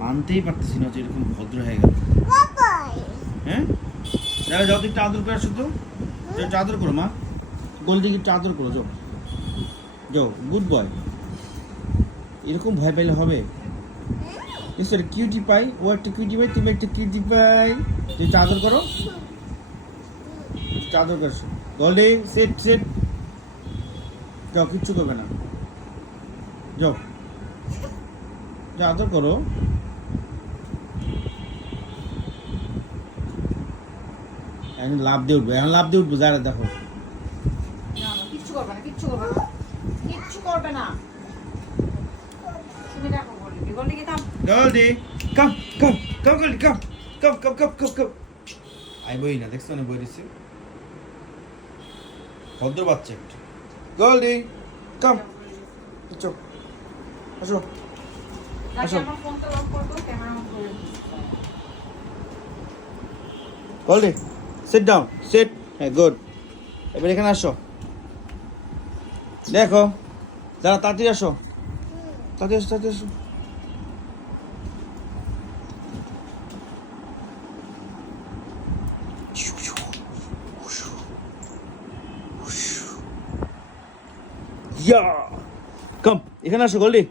মানতেই পারতেছি না যে এরকম ভদ্র হয়ে গেল। হ্যাঁ, যারা যাও তো একটু আদর করে আসো তো, একটু আদর করো মা, গোল দিকে একটু আদর করো, যাও যাও, গুড বয়। এরকম ভয় পাইলে হবে? নিশ্চয় কিউটি পাই, ও একটা কিউটি পাই, তুমি একটা কিউটি পাই, একটু আদর করো, একটু আদর করছো। গোল্ডি সেট সেট, যাও, কিচ্ছু করবে না, যাও যাও, আদর করো। এখন লাভ দিয়ে উঠবো, এখন লাভ দিয়ে উঠবো, যারা দেখো। কিচ্ছু করবে না, কিচ্ছু করবে না, কিচ্ছু করবে না। তুমি দেখো গোল্ডি, গোল্ডিকে থাম। গোল্ডি কাম কাম কাম, গোল্ডি কাম কাম কাম কাম কাম কাম। আই বই না, দেখছো না, বই দিচ্ছি, ভদ্র বাচ্চা একটা। গোল্ডি কাম, চো, আসো আসো। আমার ফোনটা লক করবো, ক্যামেরা অন করে দিই। গোল্ডি সিট ডাউন, সিট, হ্যাঁ গুড। এবার এখানে আসো, দেখো, যারা তাড়াতাড়ি আসো, তাড়াতাড়ি আসো, তাড়াতাড়ি আসো। ইয়া কাম, এখানে আসো গোল্ডি।